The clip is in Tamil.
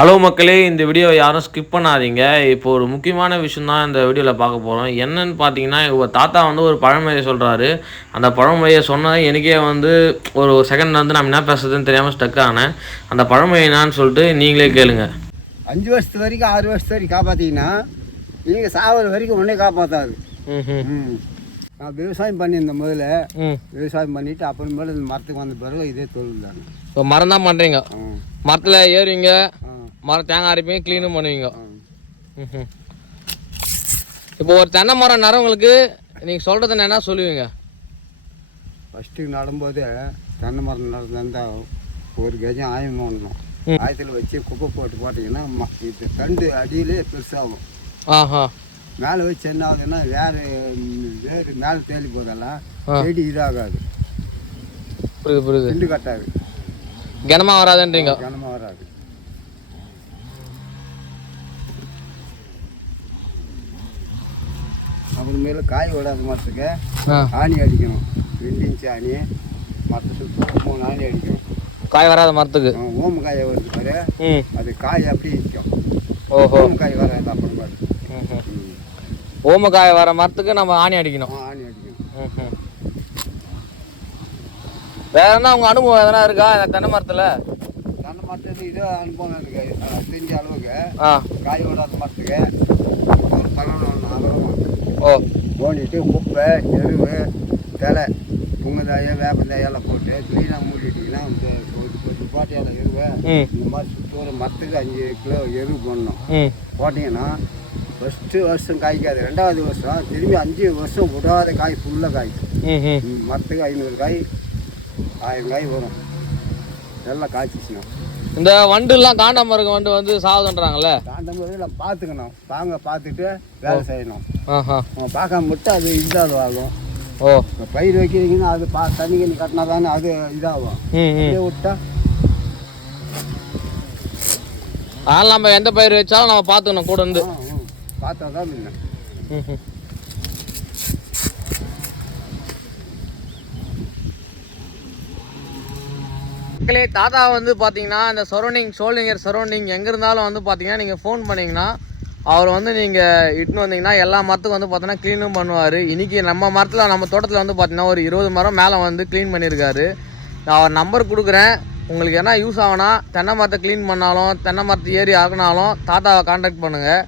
ஹலோ மக்களே இந்த வீடியோ யாரும் ஸ்கிப் பண்ணாதீங்க. இப்போ ஒரு முக்கியமான விஷயம் தான் இந்த வீடியோவில் பார்க்க போகிறோம் என்னன்னு பார்த்தீங்கன்னா ஒரு தாத்தா வந்து ஒரு பழமொழியை சொல்கிறாரு அந்த பழமொழியை சொன்னது எனக்கே வந்து ஒரு செகண்ட் வந்து நம்ம என்ன பேசுறதுன்னு தெரியாமல் ஸ்டக் ஆனேன். அந்த பழமொழி என்னான்னு சொல்லிட்டு நீங்களே கேளுங்க. அஞ்சு வருஷத்து வரைக்கும் ஆறு வருஷத்து வரைக்கும் காப்பாற்றிங்கன்னா நீங்கள் சாவர வரைக்கும் ஒன்றே காப்பாற்றாது ம் ம். நான் விவசாயம் பண்ணியிருந்தேன் முதல்ல. ம். விவசாயம் பண்ணிவிட்டு அப்புறமேல இந்த மரத்துக்கு வந்த பிறகு இதே தொழில் தாங்க இப்போ மரம் தான் பண்ணுறீங்க மரத்தில் ஏறுவீங்க. மரம் தேங்காய் அரைப்பீங்க க்ளீனும் பண்ணுவீங்க. இப்போ ஒரு தென்னை மரம் நரவங்களுக்கு நீங்கள் சொல்கிறது என்ன சொல்லுவீங்க? ஃபஸ்ட்டு நடும்போது தென்னை மரம் நடந்தால் ஒரு கஜம் ஆயம் பண்ணணும். ஆயத்தில் வச்சு குப்பை போட்டு போட்டிங்கன்னா இது தண்டு அடியிலே பெருசாகும். ஆஹா. மேலே வச்சு என்ன ஆகுதுன்னா வேறு வேறு மேலே தேலி போதெல்லாம். செடி இதாகாது. புரியுது புரியுது. திண்டு கட்டாது. கனமாக வராதுன்றீங்க. கனமாக வராது அப்புறமேல காய் விடாத மரத்துக்கு ஆணி அடிக்கணும். ரெண்டு இன்ச்சு ஆணி. மரத்துக்கு மூணு ஆணி அடிக்கணும். காய் வராத மரத்துக்கு? ஓம காயை வருது பாரு. அது காய் அப்படியே நிற்கும் ஓஹோ. ஓம காய் வராது அப்புறமேல ம்ஹும். ம். ஓமக்காய் வர மரத்துக்கு நம்ம ஆணி அடிக்கணும். ஆணி அடிக்கணும். வேற என்ன உங்க அனுபவம் எதனா இருக்கா? தென்னை மரத்துல? தென்னை மரத்துக்கு இதே அனுபவம் எனக்கு ஆ, தெரிஞ்ச அளவுக்கு. ஆ. காய் விடாத மரத்துக்கு. பழம் தோண்டிட்டு குப்பை எருவு தலை புங்கதாய வேப்பந்தாயெல்லாம் போட்டு க்ளீனாக மூடிட்டிங்கன்னா இந்த ஒரு பத்து பாட்டியால் எருவை இந்த மாதிரி சுத்தூர மரத்துக்கு அஞ்சு கிலோ எருவு போடணும். போட்டிங்கன்னா ஃபஸ்ட்டு வருஷம் காய்க்காது ரெண்டாவது வருஷம் திரும்பி அஞ்சு வருஷம் விடாத காய் ஃபுல்லாக காய்க்கும் மரத்துக்கு ஐநூறு காய் ஆயிரம் காய் வரும். நல்லா காய்ச்சிச்சுன்னா. இந்த வண்டுலாம் காண்டாமருக வண்டு வந்து சாவுதுன்றாங்கல்ல தாண்டம் போது நம்ம பார்த்துக்கணும் வாங்க பார்த்துட்டு வேலை செய்யணும். பார்க்காம விட்டு அது இதாக ஆகும் ஓ பயிர் வைக்கிறீங்கன்னா அது பா தண்ணி கிண்ணி கட்டினா தானே அது இதாகும். விட்டா. அதனால நம்ம எந்த பயிர் வச்சாலும் நம்ம பார்த்துக்கணும் கூட இருந்து. பார்த்தா தான் முன்ன. மக்களே தாத்தா வந்து பார்த்தீங்கன்னா இந்த சரௌண்டிங் சோழிங்கர் சரௌண்டிங் எங்கே இருந்தாலும் வந்து பார்த்தீங்கன்னா நீங்கள் ஃபோன் பண்ணீங்கன்னா அவர் வந்து நீங்கள் இட்டுன்னு வந்தீங்கன்னா எல்லா மரத்துக்கும் வந்து பார்த்தோன்னா க்ளீனும் பண்ணுவார். இன்றைக்கி நம்ம மரத்தில் நம்ம தோட்டத்தில் வந்து பார்த்தீங்கன்னா ஒரு இருபது மரம் மேலே வந்து க்ளீன் பண்ணியிருக்காரு நான் அவர் நம்பர் கொடுக்குறேன். உங்களுக்கு என்ன யூஸ் ஆகுனா தென்னை மரத்தை க்ளீன் பண்ணாலும் தென்னை மரத்தை ஏறி ஆக்குனாலும் தாத்தாவை காண்டாக்ட் பண்ணுங்கள்